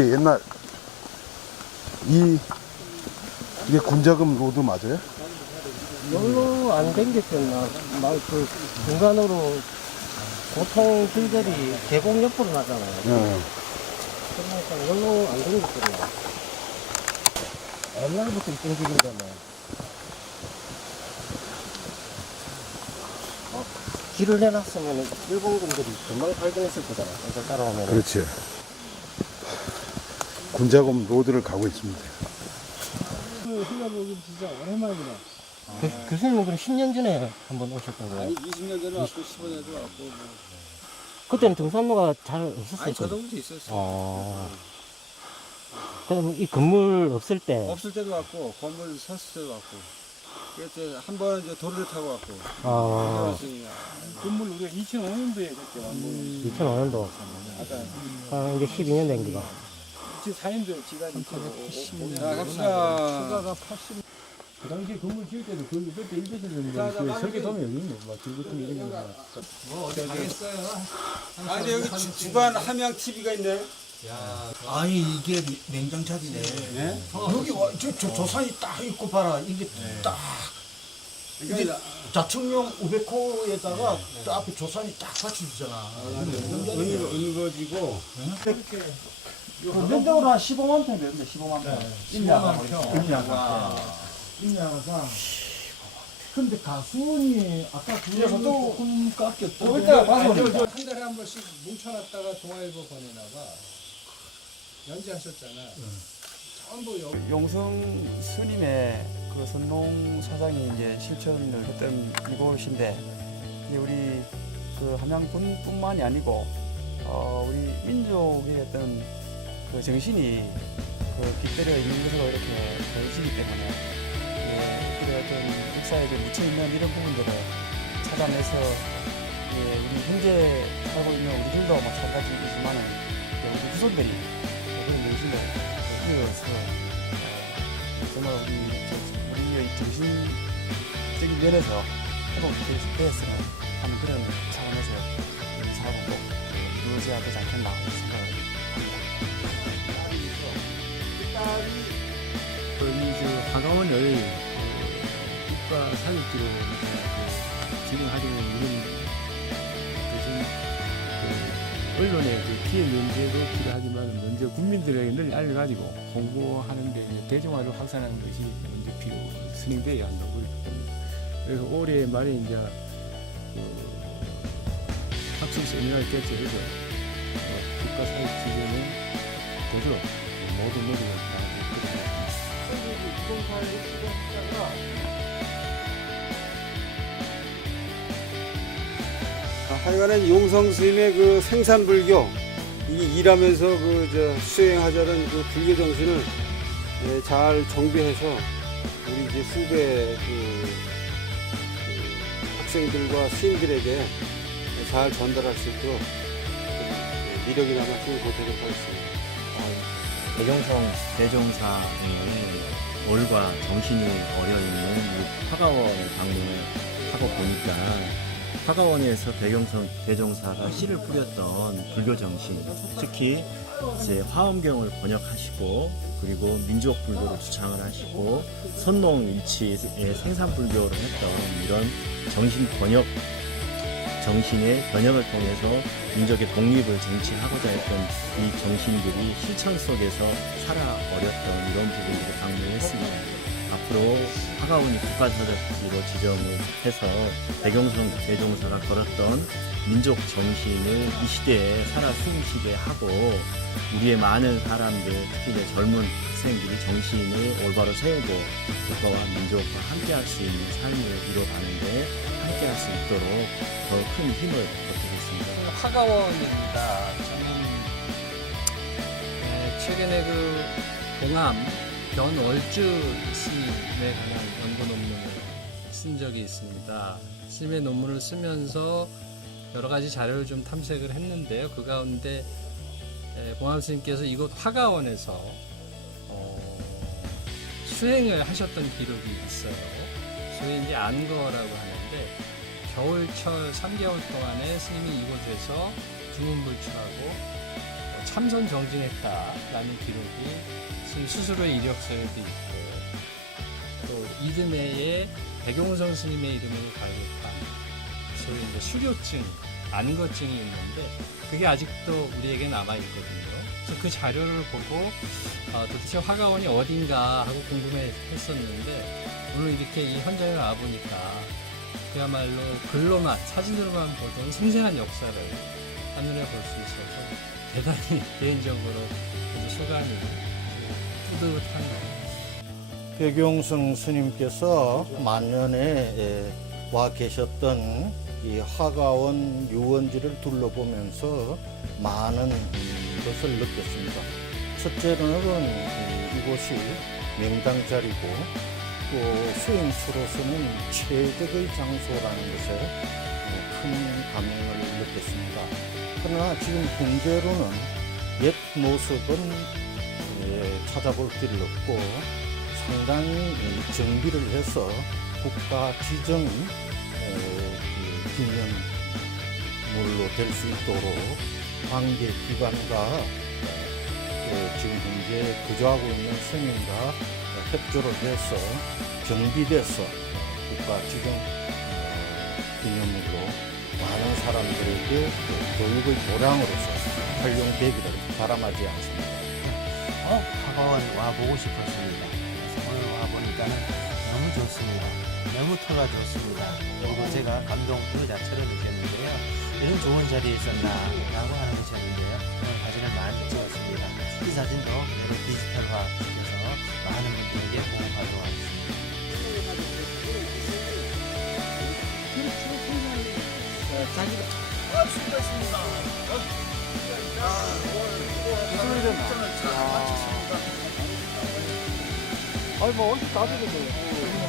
옛날 이 이게 군자금 로드 맞아요? 여기로 안 댕겼었나? 막그 중간으로 보통 길들이 계곡 옆으로 나잖아요. 예. 그러니까 여기로 안 댕겼었나? 옛날부터 있던 길이잖아요. 어, 길을 내놨으면 일본군들이 금방 발견했을 거잖아. 따라오면. 그렇지. 군자금 로드를 가고 있습니다. 흘러보기 진짜 오랜만이네. 그, 교수님은 그럼 10년 전에 한번 오셨다고요? 아니 20년 전에 왔고 15년도 왔고 뭐. 그때는 등산로가 잘 없었을 아니 거예요. 저동부터 있었어. 어. 그럼 이 건물 없을 때, 없을 때도 왔고 건물 섰을 때도 왔고. 그때 한 번은 이제 도로를 타고 왔고. 어, 건물 우리가 2005년도에 그때 왔고. 2005년도. 아까 아, 이제 12년 된기 가. 2004년도에 지간이 자 갑시다. 그 당시에 건물 지을 때도 그 그때 그 설계 도면 여기 있네. 막 지금 이런 거. 아 근데 여기 주, 주반 함양 TV가 있네. 아니 이게 냉장차지네. 여기 와, 저, 저 조산이 딱 있고 봐라. 이게 딱 이게 자청용 우베코에다가 딱 앞에 조산이 딱 있잖아. 은거지고. 면적으로 한 15만 평 되는데 15만 평. 임야가 임야가 임야가. 근데 가수원이 아까 그래서 조금 깎였던. 일단 봐서 한 달에 한 번씩 뭉쳐놨다가 동아일보 보내나봐. 연재하셨잖아. 전부 여기. 용성 스님의 그 선농 사장이 이제 실천을 했던 이곳인데 우리 그 함양군뿐만이 아니고 어 우리 민족의 어떤 그 정신이 그 빗대려 있는 것으로 이렇게 보여지기 때문에 예, 그런 어떤 역사에 이제 묻혀 있는 이런 부분들을 찾아내서 예, 우리 현재 살고 있는 우리들도 마찬가지이지만은 우리 후손들이 그런 정신을 이어서 정말 우리 저- 우리의 정신적인 면에서 회복되었으면 하는 그런 차원에서 이꼭 이루어져야 되지 않겠나 화가원을 그 국가 사육지로 그 진행하려는 이런 대신 그 언론의 그 피해 면제도 필요하지만 먼저 국민들에게 널리 알려가지고 이제 대중화를 확산하는 것이 먼저 필요 진행돼야 한다고. 그래서 올해 말에 이제 그 학술 세미나를 개최해서 어, 국가 사육지로는 되도록 모 든 노력을 다하겠습니다. 하여간에 용성 스님의 그 생산불교 이 일하면서 그 저 수행하자는 그 불교 정신을 예, 잘 정비해서 우리 이제 후배 그, 그 학생들과 스님들에게 잘 전달할 수 있도록 좀 미력이나마 좀 보태도록 하겠습니다. 대경성 대종사의 올과 정신이 어려있는 이 화가원을 방문을 하고 보니까 화가원에서 대경성 대종사가 씨를 뿌렸던 불교 정신, 특히 이제 화엄경을 번역하시고 그리고 민족 불교를 주창을 하시고 선농 일치의 생산 불교를 했던 이런 정신 번역 정신의 번역을 통해서 민족의 독립을 쟁취하고자 했던 이 정신들이 실천 속에서 살아 어렸던 이런 부분들을 방문했습니다. 앞으로 화가원이 국가사적지로 지정을 해서 대경성 대종사가 걸었던 민족 정신을 이 시대에 살아 숨쉬게 하고 우리의 많은 사람들, 특히 이제 젊은 학생들이 정신을 올바로 세우고 국가와 민족과 함께할 수 있는 삶을 이뤄가는데 함께 할 수 있도록 더 큰 힘을 보태겠습니다. 화가원입니다. 저는 에, 최근에 그 봉암 변월주 스님에 관한 연구 논문을 쓴 적이 있습니다. 스님의 논문을 쓰면서 여러 가지 자료를 좀 탐색을 했는데요. 그 가운데 에, 봉암 스님께서 이곳 화가원에서 어, 수행을 하셨던 기록이 있어요. 소위 이제 안거라고 하는 데 겨울철 3개월 동안에 스님이 이곳에서 주문불출하고 어, 참선 정진했다라는 기록이 지금 스스로의 이력서에도 있고 또 이듬해에 백용성 스님의 이름을 발급한 소위 이제 수료증, 안거증이 있는데 그게 아직도 우리에게 남아 있거든요. 그래서 그 자료를 보고 아, 도대체 화가원이 어딘가 하고 궁금해 했었는데 오늘 이렇게 이 현장에 와 보니까 그야말로 글로만 사진으로만 보던 생생한 역사를 한눈에 볼 수 있어서 대단히 개인적으로 소감이 뿌듯한가요. 백용성 스님께서 만년에 에, 와 계셨던 이 화가원 유원지를 둘러보면서 많은 음, 것을 느꼈습니다. 첫째로는 음, 이곳이 명당 자리고 또 수행수로서는 최적의 장소라는 것에 어, 큰 감명을 느꼈습니다. 그러나 지금 현재로는 옛 모습은 예, 찾아볼 길이 없고 상당히 이 정비를 해서 국가 지정 어, 그 기념물로 될 수 있도록 관계 기관과 어, 그 지금 현재 거주하고 있는 어, 협조를 해서 정비돼서 어, 국가 지정 어, 기념물로 많은 사람들에게 그 교육의 도량으로서 활용되기를 바람하지 않습니다. 어, 화가원 와 보고 싶었습니다. 그래서 오늘 와 보니까는 너무 좋습니다. 너무 터가 좋습니다. 그리고 제가 감동 그 자체로 느꼈는데요. 이런 좋은 자리에 있었나라고 하는 것이었는데요. 오늘 사진을 많이 찍었습니다. 이 사진도 그대로 디지털화 많은 분들에게 공유하도록 하겠습니다. 아니 뭐 어디 다 되겠네요.